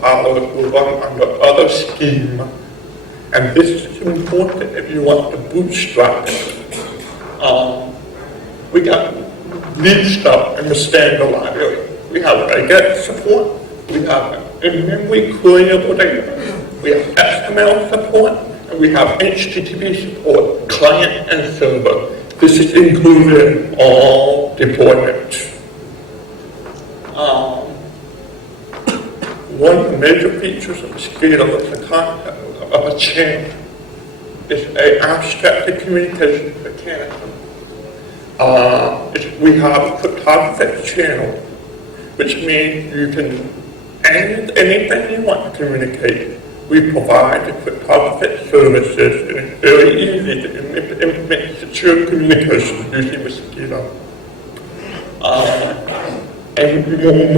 compilers will run under other schema. And this is important if you want to bootstrap it. We got lead stuff in the standard library. We have regex support, we have in-memory queryable data, we have XML support, and we have HTTP support, client and server. This is included in all deployments. One of the major features of Mosquito is the concept of a channel. It's an abstracted communication mechanism. We have a cryptographic channel, which means you can end anything you want to communicate. We provide the cryptographic services, and it's very easy to implement secure communication using Mosquito. And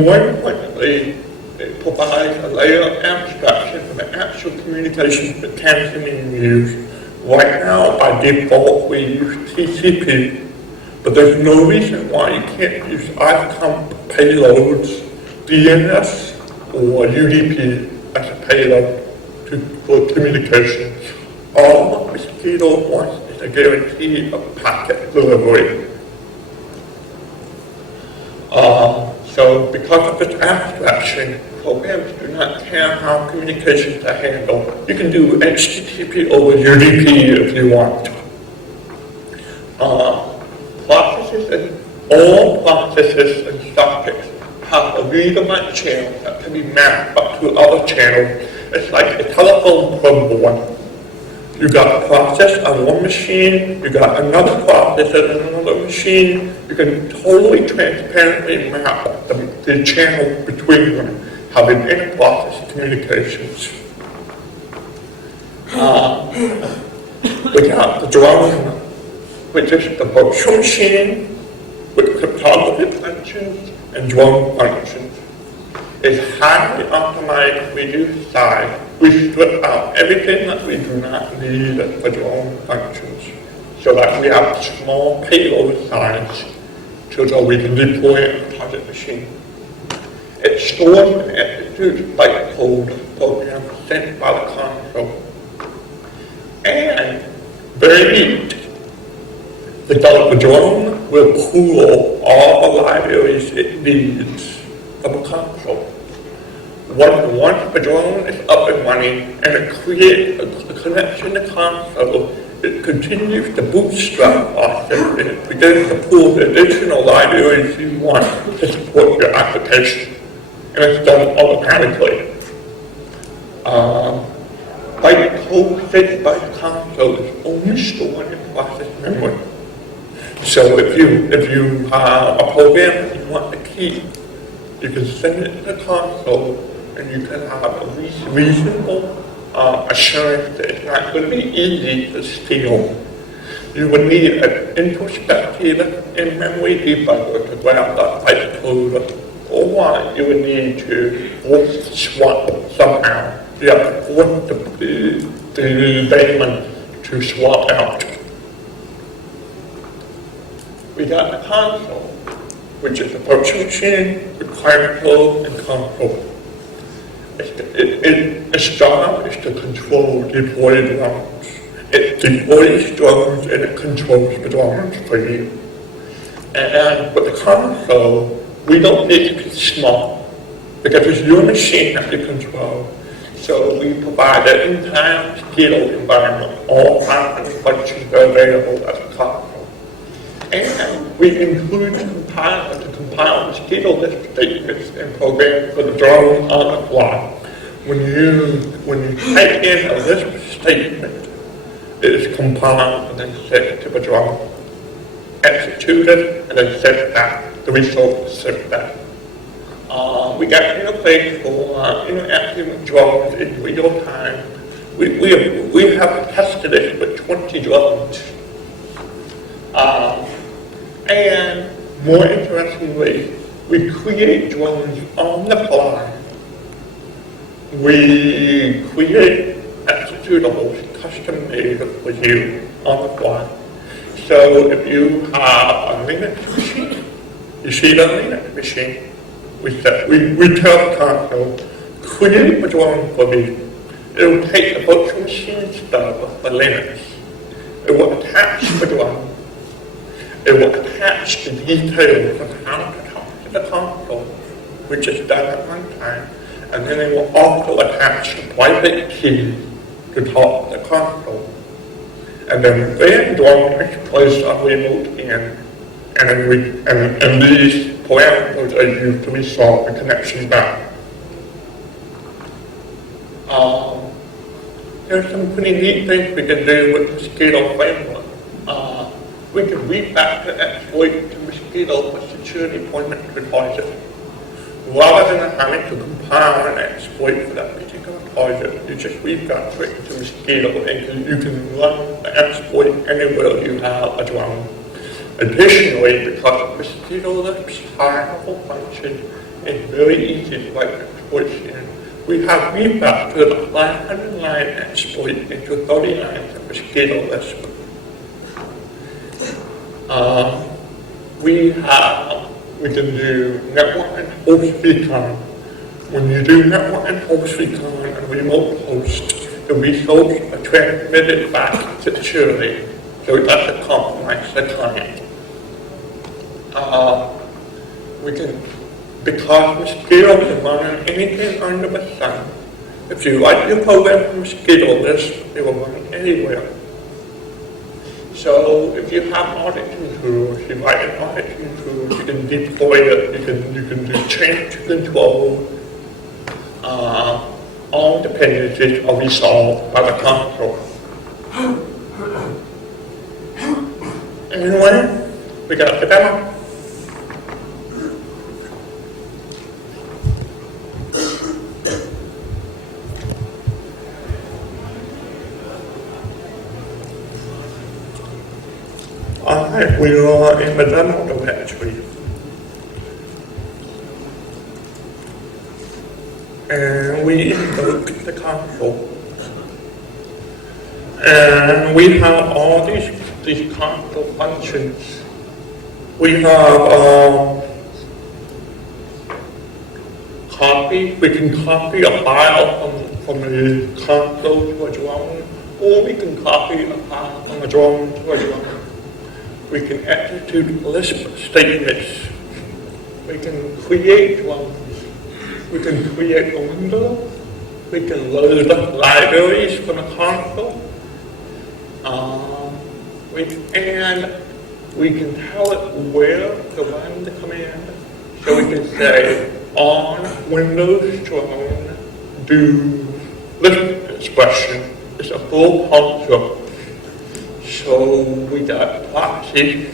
more importantly, it provides a layer of abstraction for the actual communication mechanism you use. Right now, by default, we use TCP, but there's no reason why you can't use ICOM payloads, DNS, or UDP as a payload for communication. All Mosquito wants is a guarantee of packet delivery. So because of this abstraction, programs do not care how communications are handled. You can do HTTP over UDP if you want. All processes and sockets have a read-and-write channel that can be mapped up to other channels. It's like a telephone board. You got a process on one machine, you got another process on another machine. You can totally transparently map the channel between them, having inter-process communications. We got the drone, which is the virtual machine with cryptography functions and drone functions. It's highly optimized, reduced size. We strip out everything that we do not need for drone functions, so that we have a small payload size so that we can deploy it on a target machine. It stores and executes bytecode programs sent by the console. And very neat, the drone will pool all the libraries it needs from a console. Once the drone is up and running and it creates a connection to console, it continues the bootstrap process and it begins to pull the additional libraries you want to support your application. And it's done automatically. Bytecode sent by the console is only stored in process memory. So if you have a program that you want to keep, you can send it to the console and you can have a reasonable assurance that it's not going to be easy to steal. You would need an introspective in-memory debugger to grab that bytecode, or you would need to force swap somehow. You have to force the daemon to swap out. We got the console, which is a virtual machine with client code and console. Its job is to control deployed drones. It deploys drones and it controls the drones for you. And with the console, we don't need to be small because it's your machine that you control. So we provide an entire Mosquito environment, all kinds of functions are available as a console. And we include the compiler to compile Mosquito list statements and programs for the drone on the fly. When you type in a list statement, it is compiled and then sent to the drone, executed, and then sent back. The result is sent back. We got an interface for interacting with drones in real time. We have tested it with 20 drones. And more interestingly, we create drones on the fly. We create executables custom made for you on the fly. So if you have a Linux machine, you see the Linux machine, we tell the console, create a drawing for me. It will take the virtual machine server for Linux. It will attach the drawing. It will attach the details of how to talk to the console, which is done at runtime, and then it will also attach the private key to talk to the console. And then their drawing is placed on remote in, and these parameters are used to resolve the connection back. There's some pretty neat things we can do with the Mosquito framework. We can refactor exploit to Mosquito for security point target. Rather than having to compile an exploit for that particular target, you just refactor it to Mosquito and you can run the exploit anywhere you have a drone. Additionally, because of Mosquito-Lisp's high-level function, it's very easy to write exploits in. We have refactored a 500-line exploit into 30 lines of Mosquito-Lisp. We can do network and host recon. When you do network and host recon and remote host, the results are transmitted back securely, so it doesn't compromise the client. Because Mosquito can run on anything under the sun, if you write your program from Mosquito-Lisp, it will run anywhere. So if you have auditing tools, you write an auditing tool, you can deploy it, you can do change control. All dependencies are resolved by the console. Anyway, we got the demo. Alright, we are in the demo directory. And we invoke the console. And we have all these console functions. We have copy. We can copy a file from the console to a drone, or we can copy a file from a drone to a drone. We can execute Lisp statements. We can create drones. We can create a window. We can load up libraries from the console. And we can tell it where to run the command. So we can say, on Windows drone, do Lisp expression. It's a full function. So we got proxy,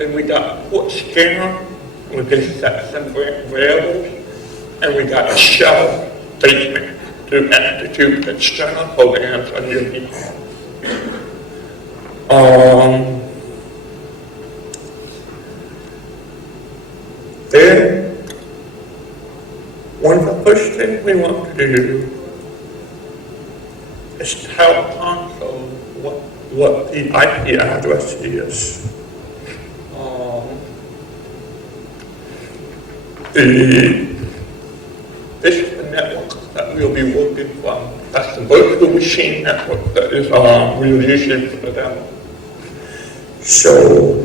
and we got port scanner. We can set some variables. And we got a shell statement to execute external programs on your behalf. Then, one of the first things we want to do is tell console what the IP address is. This is the network that we'll be working from. That's the virtual machine network that is we'll use for the demo. So,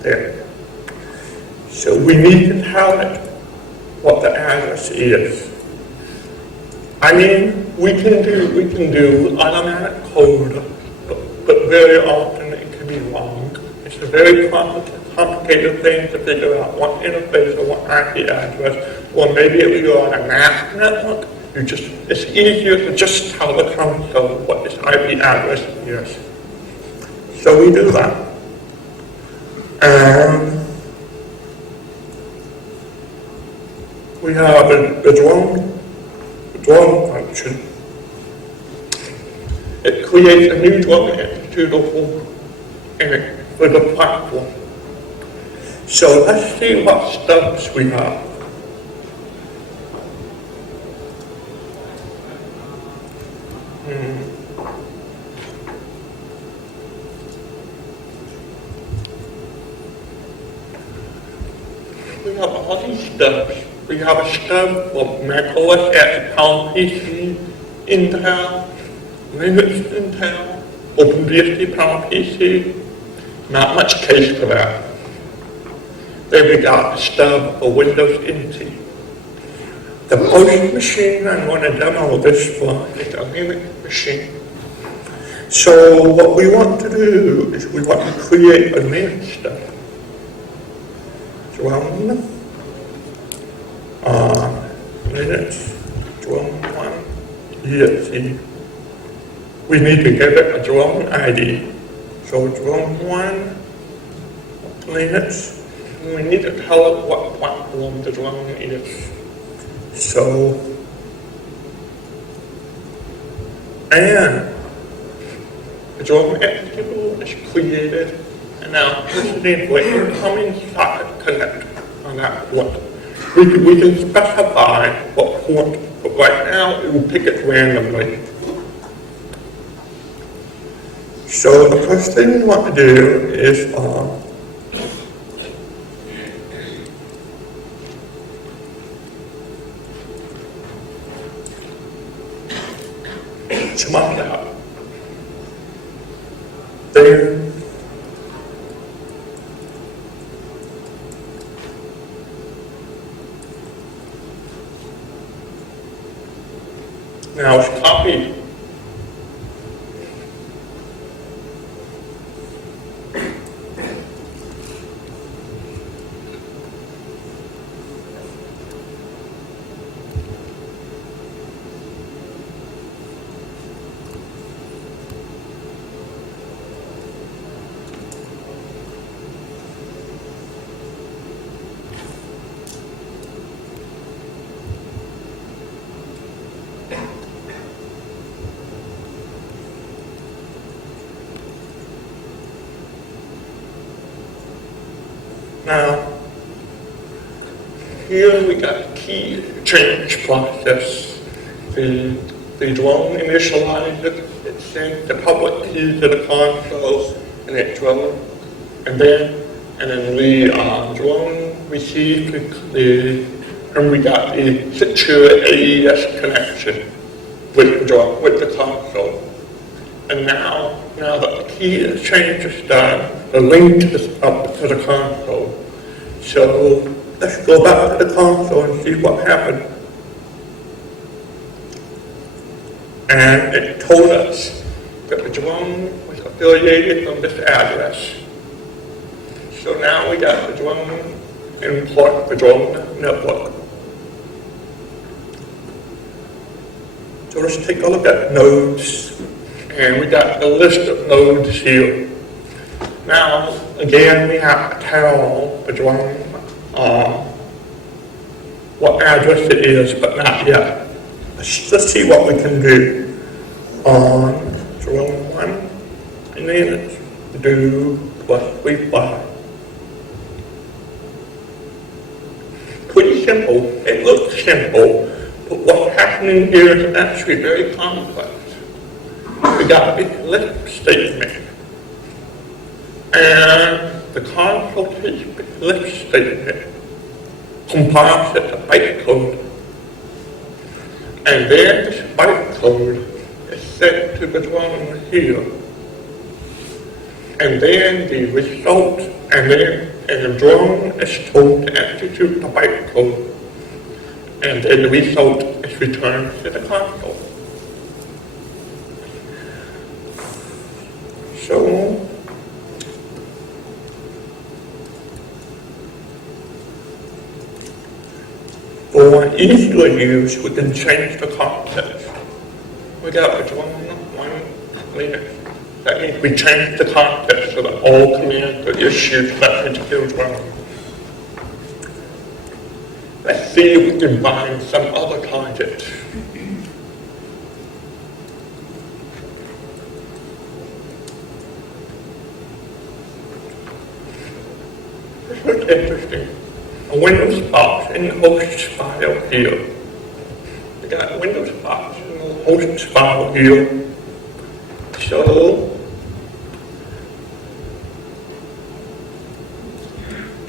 there. So we need to tell it what the address is. I mean, we can do automatic code, but very often it can be wrong. It's a very complicated thing to figure out what interface or what IP address, or maybe if you're on a NAS network, it's easier to just tell the console what this IP address is. So we do that. And we have the drone function. It creates a new drone executable for the platform. So let's see what stubs we have. we have all these stubs. We have a stub for Mac OS X, Pound PC, Intel, Linux Intel, OpenBSD Pound PC. Not much case for that. Then we got a stub for Windows NT. The first machine I'm going to demo this for is a Linux machine. So what we want to do is we want to create a Linux stub. Drone, Linux, drone 1, exe. We need to give it a drone ID. So drone 1, Linux, and we need to tell it what platform the drone is. So, and the drone executable is created, and now here's the incoming socket connect on that port. We can specify what port, but right now it will pick it randomly. So the first thing we want to do is mark it out. There. Now it's copied. Now, here we got the key change process. The drone initializes, it sends the public key to the console, and it drone, and then the drone receives and we got the secure AES connection with the console. And now that the key exchange is done, the link is up to the console. So let's go back to the console and see what happened. And it told us that the drone was affiliated from this address. So now we got the drone import the drone network. So let's take a look at nodes. And we got the list of nodes here. Now, again, we have to tell the drone what address it is, but not yet. Let's see what we can do on drone 1, and then it's do +35. Pretty simple. It looks simple, but what's happening here is actually very complex. We got a big list statement, and the console takes the list statement, compiles it to bytecode, and then this bytecode is sent to the drone here, and then the result, and the drone is told to execute the bytecode, and then the result is returned to the console. So, for easier use, we can change the context. We got the drone 1 Linux. That means we change the context so that all commands are issued to that particular drone. Let's see if we can find some other targets. This looks interesting. A Windows box in the hosts file here. We got a Windows box in the hosts file here. So